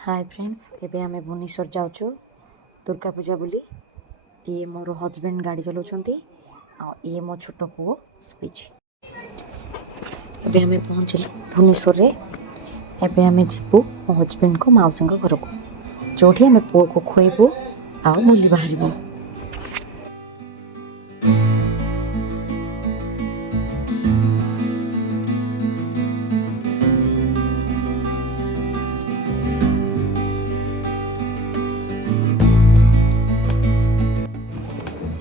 Hi friends, एबे आमे भुवनेश्वर जाऊँ दुर्गा पूजा बुली। ये मोर हजबैंड गाड़ी चलाउछंती आ ये मो छोट पुओ सोइछि। एबे आमे पहुँचल भुवनेश्वर रे। एबे आमे जिबु मो हजबैंड को माउसी घर को, जोठी आमे पुओ को खुएबु आ बुली बाहरिबु।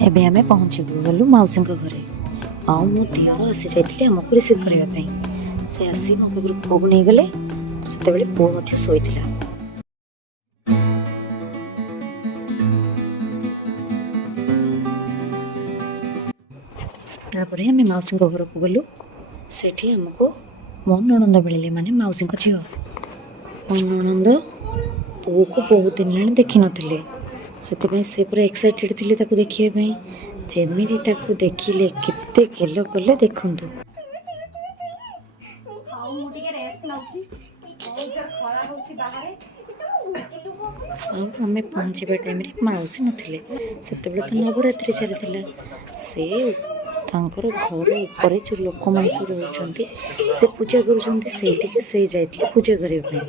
एबे आमे पहुँची गलु माउसी घरे। आउ मो दियर आसी जाइथिले हमको रिसीव करबा पई। से आसी मो पदर पुओ नै गले। सेते बेले पुओ मथे सोइथिला। तापरे हमें माउसी घर को गलु। सेठी हमको मो ननंद मिले, माने माउसी झील। मो ननंद पुओ को बहुत दिन लाणी देखि नथिले, सेते से पूरा एक्साइटेड थिले ताकू देखिए भाई। जेमिति ताकू देखिले केते गेलो कले देखंतु। हमें पहुँचवा टाइम माउसी नथिले, सेते बेले तो नवरात्रि चली। से तांकर घर ऊपर जो लोक मानस रोचंती से पूजा करुचंती, सेठी से जाइथिले पूजा करबा पई।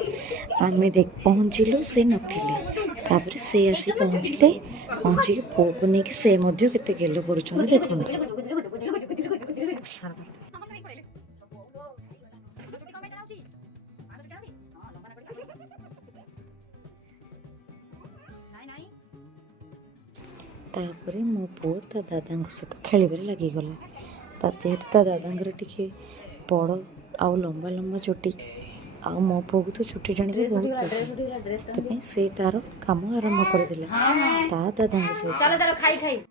आमे देख पहुँचिलु, से नथिले। तापर से आसी पहुँचिले, पहुँची पुओ को लेकिन से मध्य केते गेलो करुचंती देखंतु। तापर मो पुओ ता दादा सहित खेल लगिगला। जेहेतु ता दादा टिके बड़ आउ लंबा लंबा चुटी, आ मो पुओ को तो चुटी टाणी बहुत पसंद, से तार काम आरंभ कर ता दादा सहित।